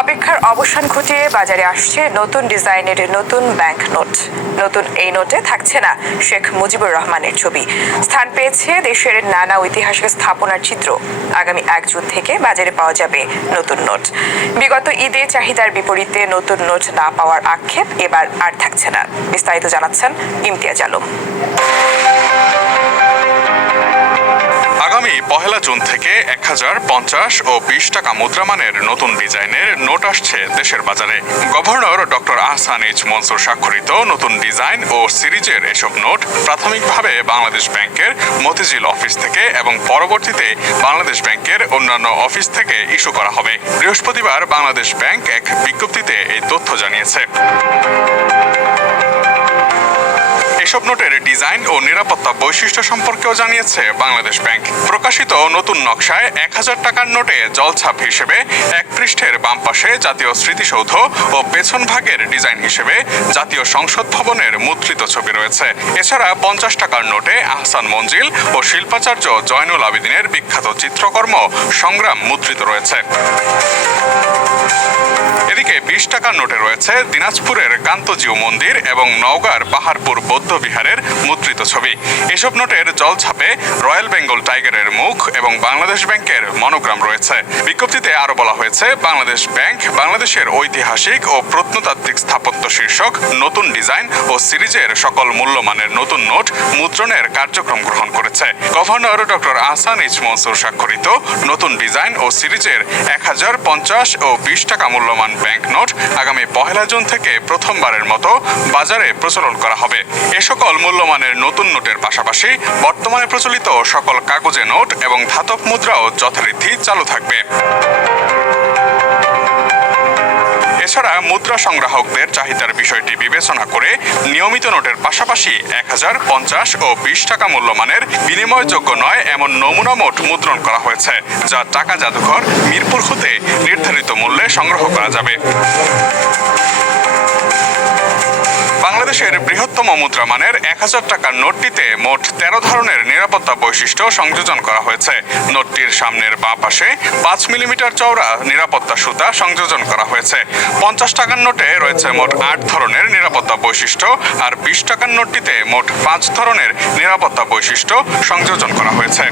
অপেক্ষার অবসান ঘটিয়ে বাজারে আসছে নতুন ডিজাইনের নতুন ব্যাংক নোট। নতুন এই নোটে থাকছে না শেখ মুজিবুর রহমানের ছবি, স্থান পেয়েছে দেশের নানা ঐতিহাসিক স্থাপনার চিত্র। আগামী 1 জুন থেকে বাজারে পাওয়া যাবে নতুন নোট। বিগত ঈদে চাহিদার বিপরীতে নতুন নোট না পাওয়ার আক্ষেপ এবার আর থাকছে না। বিস্তারিত জানাচ্ছেন ইমতিয়াজ আলম। আগামী 1 জুন থেকে 1000, 50 ও 20 টাকা মুদ্রামানের নতুন ডিজাইনের নোট আসছে দেশের বাজারে। Governor doctor Ahsan H Mansur স্বাক্ষরিত নতুন ডিজাইন ও সিরিজের এসব নোট প্রাথমিকভাবে বাংলাদেশ ব্যাংকের মতিঝিল অফিস থেকে এবং পরবর্তীতে বাংলাদেশ ব্যাংকের অন্যান্য অফিস থেকে ইস্যু করা হবে। বৃহস্পতিবার বাংলাদেশ ব্যাংক এক বিজ্ঞপ্তিতে এই তথ্য জানিয়েছে। এসব নোটের ডিজাইন ও নিরাপত্তা বৈশিষ্ট্য সম্পর্কেও জানিয়েছে বাংলাদেশ ব্যাংক। প্রকাশিত নতুন নকশায় 1000 টাকার নোটে জলছাপ হিসেবে এক পৃষ্ঠের বাম পাশে জাতীয় স্মৃতিসৌধ ও পেছন ভাগের ডিজাইন হিসেবে জাতীয় সংসদ ভবনের মুদ্রিত ছবি রয়েছে। এছাড়া 50 টাকার নোটে আহসান মঞ্জিল ও শিল্পাচার্য জয়নুল আবেদিনের বিখ্যাত চিত্রকর্ম সংগ্রাম মুদ্রিত রয়েছে। এদিকে 20 টাকার নোটে রয়েছে দিনাজপুরের কান্তজিউ মন্দির এবং নওগাঁর পাহাড়পুর বৌদ্ধ বিহারের মুদ্রিত ছবি। এসব নোটের জলছাপে রয়্যাল বেঙ্গল টাইগারের মুখ এবং বাংলাদেশ ব্যাংকের মনোগ্রাম রয়েছে। বিজ্ঞপ্তিতে আরো বলা হয়েছে, বাংলাদেশ ব্যাংক বাংলাদেশের ঐতিহাসিক ও প্রত্নতাত্ত্বিক স্থাপত্য শীর্ষক নতুন ডিজাইন ও সিরিজের সকল মূল্যমানের নতুন নোট মুদ্রণের কার্যক্রম গ্রহণ করেছে। Governor doctor Ahsan H Mansur স্বাক্ষরিত নতুন ডিজাইন ও সিরিজের 1000, 50 ও 20 টাকা মূল্যমান ব্যাংক নোট আগামী 1 জুন থেকে প্রথমবারের মতো বাজারে প্রচলন করা হবে। এ সকল মূল্যমানের নতুন নোটের পাশাপাশি বর্তমানে প্রচলিত সকল কাগজে নোট এবং ধাতব মুদ্রাও যথারীতি চালু থাকবে। এছাড়া মুদ্রা সংগ্রাহকদের চাহিদার বিষয়টি বিবেচনা করে নিয়মিত নোটের পাশাপাশি 1000, 50 ও 20 টাকা মূল্যমানের বিনিময়যোগ্য নয় এমন নমুনা নোট মুদ্রণ করা হয়েছে, যা টাকা জাদুঘর মিরপুর হতে নির্ধারিত মূল্যে সংগ্রহ করা যাবে। বাংলাদেশের বৃহত্তম মুদ্রামানের 1000 টাকার নোটটিতে মোট 13 ধরনের নিরাপত্তা বৈশিষ্ট্য সংযোজন করা হয়েছে। নোটটির সামনের বাঁ পাশে 5 মিলিমিটার চওড়া নিরাপত্তা সুতা সংযোজন করা হয়েছে। 50 টাকার নোটে রয়েছে মোট 8 ধরনের নিরাপত্তা বৈশিষ্ট্য, আর 20 টাকার নোটটিতে মোট 5 ধরনের নিরাপত্তা বৈশিষ্ট্য সংযোজন করা হয়েছে।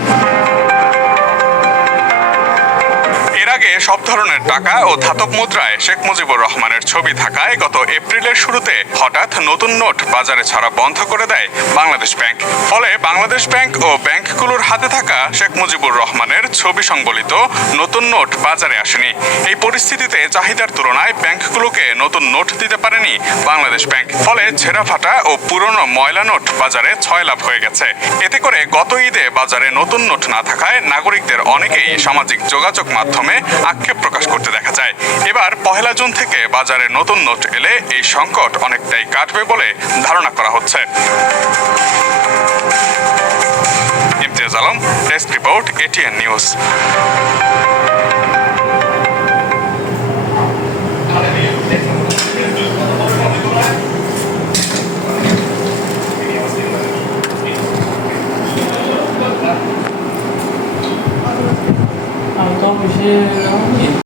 এর আগে সব ধরনের টাকা ও ধাতব মুদ্রায় শেখ মুজিবুর রহমানের ছবি থাকায় গত এপ্রিলের শুরুতে হঠাৎ নতুন নোট বাজারে ছাড়া বন্ধ করে দেয় বাংলাদেশ ব্যাংক। ফলে বাংলাদেশ ব্যাংক ও ব্যাংকগুলোর হাতে থাকা শেখ মুজিবুর রহমানের ছবি সংবলিত নতুন নোট বাজারে আসেনি। এই পরিস্থিতিতে চাহিদার তুলনায় ব্যাংকগুলোকে নতুন নোট দিতে পারেনি বাংলাদেশ ব্যাংক। ফলে ছেঁড়া ফাটা ও পুরনো ময়লা নোট বাজারে 6 লাভ হয়ে গেছে। এতে করে গত ঈদে বাজারে নতুন নোট না থাকায় নাগরিকদের অনেকেই সামাজিক যোগাযোগ মাধ্যমে আক্ষেপ প্রকাশ করতে দেখা যায়। এবার 1 জুন থেকে বাজারে নতুন নোট এলে এই সংকট অনেকটাই কাটবে বলে ধারণা করা হচ্ছে। Imtiaz Alam, desk report, ATN news.